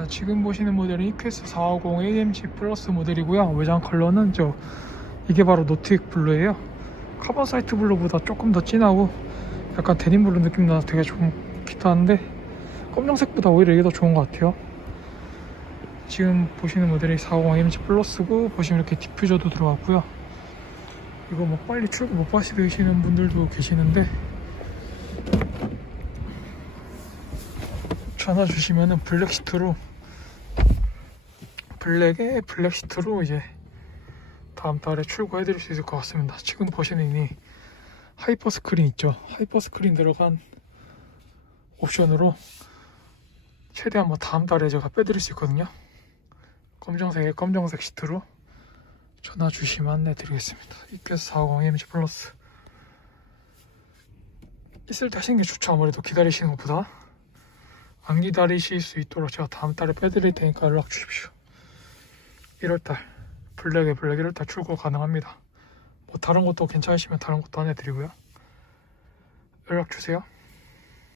자, 지금 보시는 모델은 EQS 450 AMG 플러스 모델이고요. 외장 컬러는 저 이게 바로 노트익 블루예요. 카본 사이트 블루보다 조금 더 진하고 약간 데님 블루 느낌 나서 되게 좋기도 한데 검정색보다 오히려 이게 더 좋은 것 같아요. 지금 보시는 모델이 450 AMG 플러스고 보시면 이렇게 디퓨저도 들어갔고요. 이거 뭐 빨리 출고 못 하시는 분들도 계시는데 전화 주시면은 블랙 시트로 블랙에 블랙 시트로 이제 다음 달에 출고해 드릴 수 있을 것 같습니다. 지금 보시는 이 하이퍼 스크린 있죠? 하이퍼 스크린 들어간 옵션으로 최대한 뭐 다음 달에 제가 빼드릴 수 있거든요. 검정색에 검정색 시트로 전화 주시면 안내 드리겠습니다. EQS 450 MG 플러스 있을 때 하시는 게 좋죠. 아무래도 기다리시는 것보다 안 기다리실 수 있도록 제가 다음 달에 빼드릴 테니까 연락 주십시오. 1월달 블랙에 블랙 1월달 출고 가능합니다. 뭐 다른 것도 괜찮으시면 다른 것도 안내드리고요. 연락 주세요.